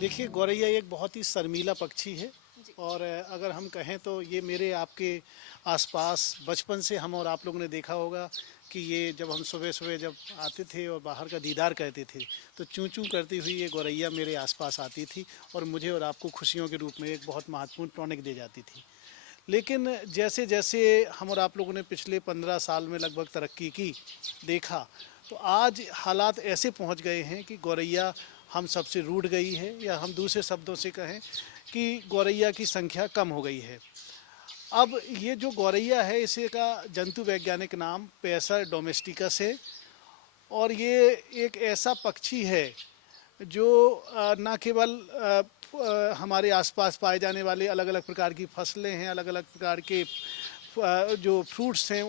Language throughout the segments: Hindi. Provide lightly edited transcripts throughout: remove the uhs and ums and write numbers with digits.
देखिए, गौरैया एक बहुत ही शर्मीला पक्षी है। जी। और अगर हम कहें तो ये मेरे आपके आसपास बचपन से हम और आप लोगों ने देखा होगा कि ये जब हम सुबह सुबह जब आते थे और बाहर का दीदार करते थे तो चूं चूं करती हुई ये गौरैया मेरे आसपास आती थी और मुझे और आपको खुशियों के रूप में एक बहुत महत्वपूर्ण टॉनिक दे जाती थी। लेकिन जैसे जैसे हम और आप लोगों ने पिछले 15 साल में लगभग तरक्की की, देखा, तो आज हालात ऐसे पहुंच गए हैं कि गौरैया हम सबसे रूठ गई है, या हम दूसरे शब्दों से कहें कि गौरैया की संख्या कम हो गई है। अब ये जो गौरैया है इसे का जंतु वैज्ञानिक नाम पैसर डोमेस्टिकस है। और ये एक ऐसा पक्षी है जो न केवल हमारे आसपास पाए जाने वाले अलग अलग प्रकार की फसलें हैं, अलग अलग प्रकार के जो फ्रूट्स हैं,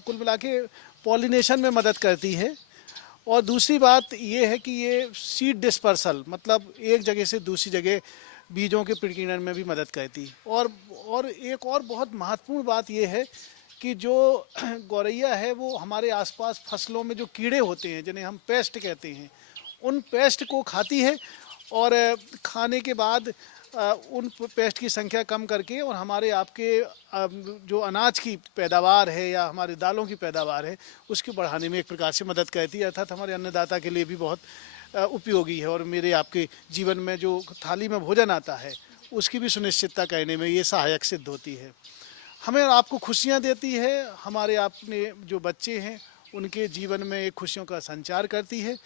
कुल मिला के पॉलिनेशन में मदद करती है। और दूसरी बात ये है कि ये सीड डिस्पर्सल मतलब एक जगह से दूसरी जगह बीजों के प्रकीर्णन में भी मदद करती है। और एक और बहुत महत्वपूर्ण बात ये है कि जो गौरैया है वो हमारे आसपास फसलों में जो कीड़े होते हैं जिन्हें हम पेस्ट कहते हैं, उन पेस्ट को खाती है। और खाने के बाद उन पेस्ट की संख्या कम करके और हमारे आपके जो अनाज की पैदावार है या हमारे दालों की पैदावार है उसके बढ़ाने में एक प्रकार से मदद करती है, अर्थात हमारे अन्नदाता के लिए भी बहुत उपयोगी है। और मेरे आपके जीवन में जो थाली में भोजन आता है उसकी भी सुनिश्चितता करने में ये सहायक सिद्ध होती है। हमें आपको खुशियाँ देती है, हमारे आपने जो बच्चे हैं उनके जीवन में एक खुशियों का संचार करती है।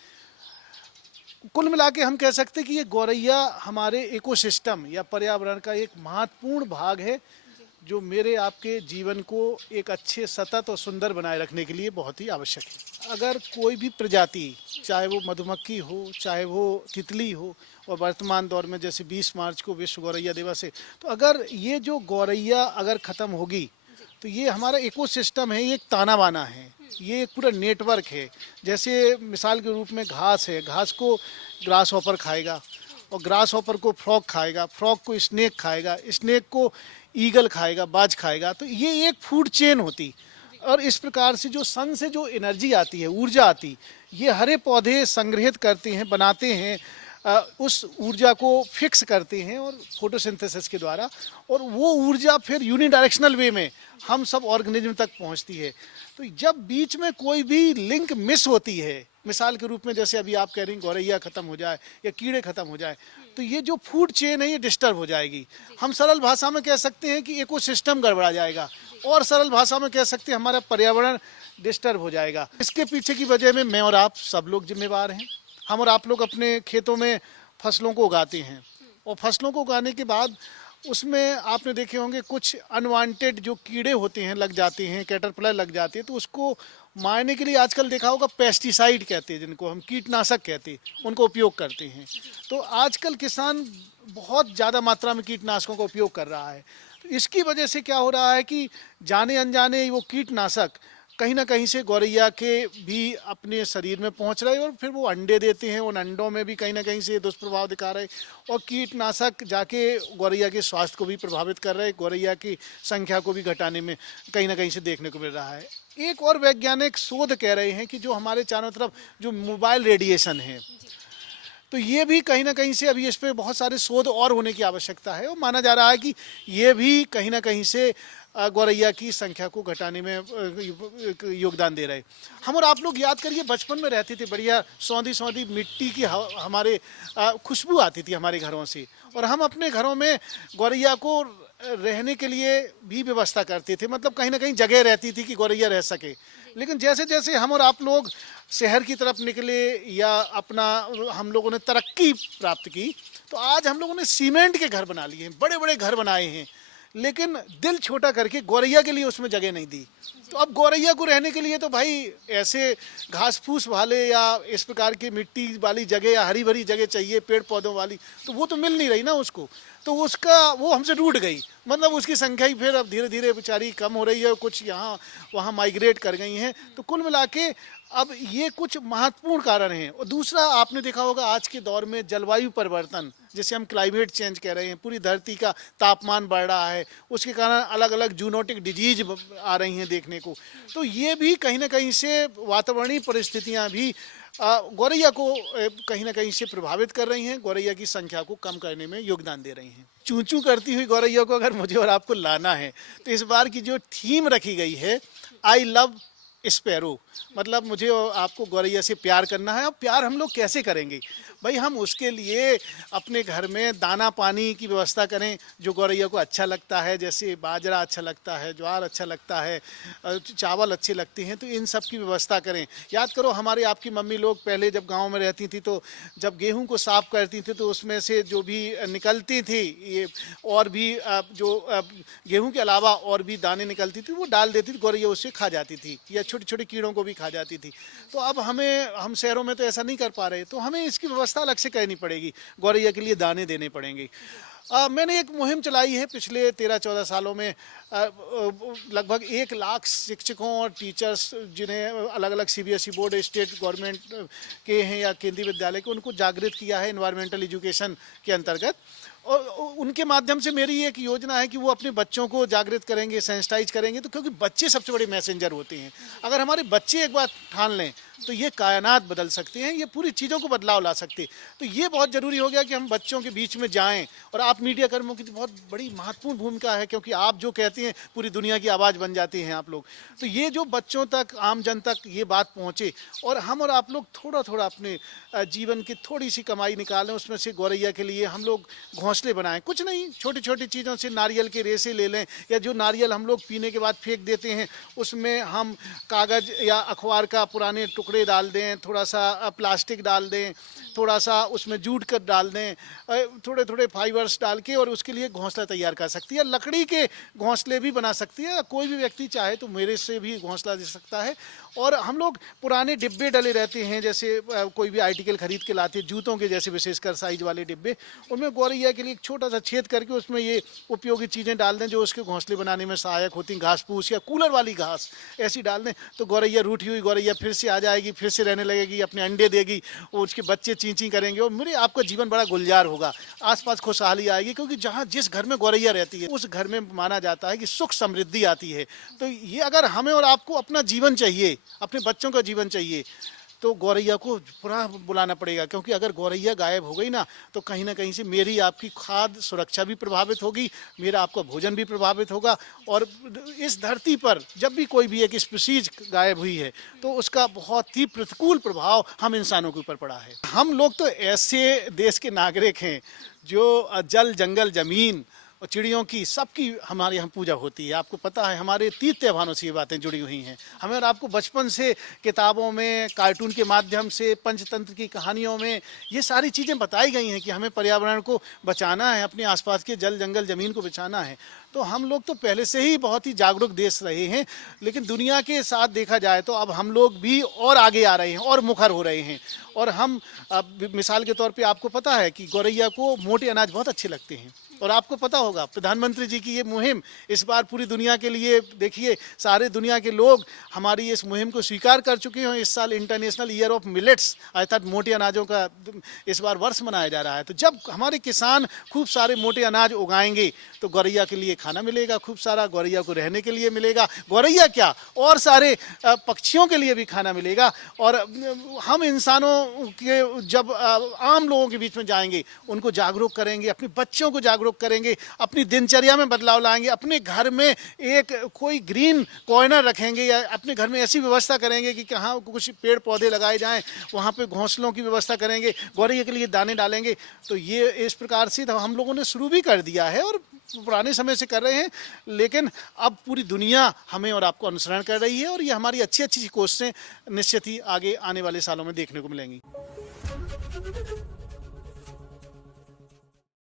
कुल मिला के हम कह सकते हैं कि ये गौरैया हमारे इकोसिस्टम या पर्यावरण का एक महत्वपूर्ण भाग है जो मेरे आपके जीवन को एक अच्छे सतत और सुंदर बनाए रखने के लिए बहुत ही आवश्यक है। अगर कोई भी प्रजाति, चाहे वो मधुमक्खी हो चाहे वो तितली हो, और वर्तमान दौर में जैसे 20 मार्च को विश्व गौरैया दिवस है, तो अगर ये जो गौरैया अगर ख़त्म होगी तो ये हमारा इकोसिस्टम है, ये एक ताना बाना है, ये एक पूरा नेटवर्क है। जैसे मिसाल के रूप में घास है, घास को ग्रास हॉपर खाएगा और ग्रास हॉपर को फ्रॉग खाएगा, फ्रॉग को स्नेक खाएगा, स्नेक को ईगल खाएगा, बाज खाएगा। तो ये एक फूड चेन होती। और इस प्रकार से जो सन से जो एनर्जी आती है, ऊर्जा आती, ये हरे पौधे संग्रहित करते हैं, बनाते हैं, उस ऊर्जा को फिक्स करते हैं और फोटोसिंथेसिस के द्वारा, और वो ऊर्जा फिर यूनिडायरेक्शनल वे में हम सब ऑर्गेनिज्म तक पहुंचती है। तो जब बीच में कोई भी लिंक मिस होती है, मिसाल के रूप में जैसे अभी आप कह रही हैं गौरैया खत्म हो जाए या कीड़े खत्म हो जाए, तो ये जो फूड चेन है ये डिस्टर्ब हो जाएगी। हम सरल भाषा में कह सकते हैं कि इकोसिस्टम गड़बड़ा जाएगा, और सरल भाषा में कह सकते हैं हमारा पर्यावरण डिस्टर्ब हो जाएगा। इसके पीछे की वजह में मैं और आप सब लोग जिम्मेवार हैं। हम और आप लोग अपने खेतों में फसलों को उगाते हैं, और फसलों को उगाने के बाद उसमें आपने देखे होंगे कुछ अनवांटेड जो कीड़े होते हैं लग जाते हैं, कैटरपिलर लग जाते हैं, तो उसको मारने के लिए आजकल देखा होगा पेस्टिसाइड कहते हैं, जिनको हम कीटनाशक कहते हैं, उनको उपयोग करते हैं। तो आजकल किसान बहुत ज़्यादा मात्रा में कीटनाशकों का उपयोग कर रहा है। तो इसकी वजह से क्या हो रहा है कि जाने अनजाने वो कीटनाशक कहीं ना कहीं से गौरैया के भी अपने शरीर में पहुंच रहे हैं, और फिर वो अंडे देते हैं, उन अंडों में भी कहीं ना कहीं से दुष्प्रभाव दिखा रहे हैं, और कीटनाशक जाके गौरैया के स्वास्थ्य को भी प्रभावित कर रहे हैं, गौरैया की संख्या को भी घटाने में कहीं ना कहीं से देखने को मिल रहा है। एक और वैज्ञानिक शोध कह रहे हैं कि जो हमारे चारों तरफ जो मोबाइल रेडिएशन है, तो ये भी कहीं ना कहीं से अभी इस पर बहुत सारे शोध और होने की आवश्यकता है, और माना जा रहा है कि ये भी कहीं ना कहीं से गौरैया की संख्या को घटाने में योगदान दे रहे। हम और आप लोग याद करिए, बचपन में रहते थे, बढ़िया सौंधी सौंधी मिट्टी की हमारे खुशबू आती थी हमारे घरों से, और हम अपने घरों में गौरैया को रहने के लिए भी व्यवस्था करते थे, मतलब कहीं ना कहीं जगह रहती थी कि गौरैया रह सके। लेकिन जैसे जैसे हम और आप लोग शहर की तरफ निकले या अपना हम लोगों ने तरक्की प्राप्त की, तो आज हम लोगों ने सीमेंट के घर बना लिए हैं, बड़े बड़े घर बनाए हैं, लेकिन दिल छोटा करके गौरैया के लिए उसमें जगह नहीं दी। तो अब गौरैया को रहने के लिए तो भाई ऐसे घास फूस वाले या इस प्रकार की मिट्टी वाली जगह या हरी भरी जगह चाहिए, पेड़ पौधों वाली, तो वो तो मिल नहीं रही ना उसको, तो उसका वो हमसे रूठ गई। मतलब उसकी संख्या ही फिर अब धीरे धीरे बेचारी कम हो रही है, कुछ यहाँ वहाँ माइग्रेट कर गई हैं। तो कुल मिला के अब ये कुछ महत्वपूर्ण कारण हैं। और दूसरा आपने देखा होगा आज के दौर में जलवायु परिवर्तन, जिसे हम क्लाइमेट चेंज कह रहे हैं, पूरी धरती का तापमान बढ़ रहा है, उसके कारण अलग अलग जूनोटिक डिजीज आ रही हैं देखने को। तो ये भी कहीं ना कहीं से वातावरणीय परिस्थितियाँ भी गौरैया को कहीं ना कहीं से प्रभावित कर रही हैं, गौरैया की संख्या को कम करने में योगदान दे रही हैं। चूं चूं करती हुई गौरैया को अगर मुझे और आपको लाना है तो इस बार की जो थीम रखी गई है, आई लव स्पैरो, मतलब मुझे और आपको गौरैया से प्यार करना है। अब प्यार हम लोग कैसे करेंगे भाई? हम उसके लिए अपने घर में दाना पानी की व्यवस्था करें जो गौरैया को अच्छा लगता है, जैसे बाजरा अच्छा लगता है, ज्वार अच्छा लगता है, चावल अच्छे लगते हैं, तो इन सब की व्यवस्था करें। याद करो हमारे आपकी मम्मी लोग पहले जब गांव में रहती थी तो जब गेहूं को साफ करती थी तो उसमें से जो भी निकलती थी ये और भी जो गेहूं के अलावा और भी दाने निकलती थी वो डाल देती थी, गौरैया उससे खा जाती थी, या छोटे छोटे कीड़ों को भी खा जाती थी। तो अब हम शहरों में तो ऐसा नहीं कर पा रहे, तो हमें इसकी व्यवस्था अलग से करनी पड़ेगी, गौरैया के लिए दाने देने पड़ेंगे। मैंने एक मुहिम चलाई है पिछले 13-14 सालों में। लगभग 1 लाख शिक्षकों और टीचर्स जिन्हें अलग अलग CBSE बोर्ड, स्टेट गवर्नमेंट के हैं या केंद्रीय विद्यालय के, उनको जागृत किया है एनवायरमेंटल एजुकेशन के अंतर्गत। और उनके माध्यम से मेरी एक योजना है कि वो अपने बच्चों को जागृत करेंगे, सेंसिटाइज करेंगे, तो क्योंकि बच्चे सबसे बड़े मैसेंजर होते हैं। अगर हमारे बच्चे एक बात ठान लें तो ये कायनात बदल सकते हैं, ये पूरी चीज़ों को बदलाव ला सकते हैं। तो ये बहुत ज़रूरी हो गया कि हम बच्चों के बीच में जाएं, और आप मीडिया कर्मियों की तो बहुत बड़ी महत्वपूर्ण भूमिका है, क्योंकि आप जो कहते हैं पूरी दुनिया की आवाज़ बन जाती हैं आप लोग। तो ये जो बच्चों तक, आम जन तक ये बात पहुँचे, और हम और आप लोग थोड़ा थोड़ा अपने जीवन की थोड़ी सी कमाई निकालें, उसमें से गौरैया के लिए हम लोग घोंसले बनाएं। कुछ नहीं, छोटी छोटी चीज़ों से नारियल के रेसे ले लें, या जो नारियल हम लोग पीने के बाद फेंक देते हैं उसमें हम कागज़ या अखबार का पुराने टुकड़े डाल दें, थोड़ा सा प्लास्टिक डाल दें, थोड़ा सा उसमें जूट कर डाल दें, थोड़े थोड़े फाइबर्स डाल के, और उसके लिए घोंसला तैयार कर सकती है। लकड़ी के घोंसले भी बना सकती है, कोई भी व्यक्ति चाहे तो मेरे से भी घोंसला दे सकता है। और हम लोग पुराने डिब्बे डले रहते हैं, जैसे कोई भी आर्टिकल खरीद के लाते हैं, जूतों के जैसे विशेषकर साइज वाले डिब्बे, उनमें गौरैया के लिए एक छोटा सा छेद करके उसमें ये उपयोगी चीज़ें डाल दें जो उसके घोंसले बनाने में सहायक होती हैं। घास फूस या कूलर वाली घास ऐसी डाल दें, तो गौरैया, रूठी हुई गौरैया फिर से आ जाएगी, फिर से रहने लगेगी, अपने अंडे देगी, और उसके बच्चे चीं चीं करेंगे, और मेरे आपका जीवन बड़ा गुलजार होगा, आसपास खुशहाली आएगी। क्योंकि जहाँ जिस घर में गौरैया रहती है उस घर में माना जाता है कि सुख समृद्धि आती है। तो ये अगर हमें और आपको अपना जीवन चाहिए, अपने बच्चों का जीवन चाहिए, तो गौरैया को पुनः बुलाना पड़ेगा। क्योंकि अगर गौरैया गायब हो गई ना तो कहीं ना कहीं से मेरी आपकी खाद्य सुरक्षा भी प्रभावित होगी, मेरा आपका भोजन भी प्रभावित होगा, और इस धरती पर जब भी कोई भी एक स्पीशीज गायब हुई है तो उसका बहुत ही प्रतिकूल प्रभाव हम इंसानों के ऊपर पड़ा है। हम लोग तो ऐसे देश के नागरिक हैं जो जल, जंगल, ज़मीन और चिड़ियों की सबकी हमारे यहाँ पूजा होती है। आपको पता है हमारे तीज त्योहारों से ये बातें जुड़ी हुई हैं। हमें और आपको बचपन से किताबों में, कार्टून के माध्यम से, पंचतंत्र की कहानियों में ये सारी चीज़ें बताई गई हैं कि हमें पर्यावरण को बचाना है, अपने आसपास के जल, जंगल, ज़मीन को बचाना है। तो हम लोग तो पहले से ही बहुत ही जागरूक देश रहे हैं, लेकिन दुनिया के साथ देखा जाए तो अब हम लोग भी और आगे आ रहे हैं और मुखर हो रहे हैं। और हम मिसाल के तौर पे आपको पता है कि गौरैया को मोटे अनाज बहुत अच्छे लगते हैं, और आपको पता होगा प्रधानमंत्री जी की ये मुहिम इस बार पूरी दुनिया के लिए, देखिए सारे दुनिया के लोग हमारी इस मुहिम को स्वीकार कर चुके हैं। इस साल इंटरनेशनल ईयर ऑफ मिलेट्स अर्थात मोटे अनाजों का इस बार वर्ष मनाया जा रहा है। तो जब हमारे किसान खूब सारे मोटे अनाज उगाएंगे तो गौरैया के लिए खाना मिलेगा, खूब सारा गौरैया को रहने के लिए मिलेगा, गौरैया क्या और सारे पक्षियों के लिए भी खाना मिलेगा। और हम इंसानों के जब आम लोगों के बीच में जाएंगे, उनको जागरूक करेंगे, अपने बच्चों को जागरूक करेंगे, अपनी दिनचर्या में बदलाव लाएंगे, अपने घर में एक कोई ग्रीन कॉर्नर रखेंगे, या अपने घर में ऐसी व्यवस्था करेंगे कि कहाँ कुछ पेड़ पौधे लगाए जाएं, वहाँ पे घोंसलों की व्यवस्था करेंगे, गौरैया के लिए दाने डालेंगे। तो ये इस प्रकार से हम लोगों ने शुरू भी कर दिया है और पुराने समय से कर रहे हैं, लेकिन अब पूरी दुनिया हमें और आपको अनुसरण कर रही है, और ये हमारी अच्छी अच्छी कोशिशें निश्चित ही आगे आने वाले सालों में देखने को मिलेंगी।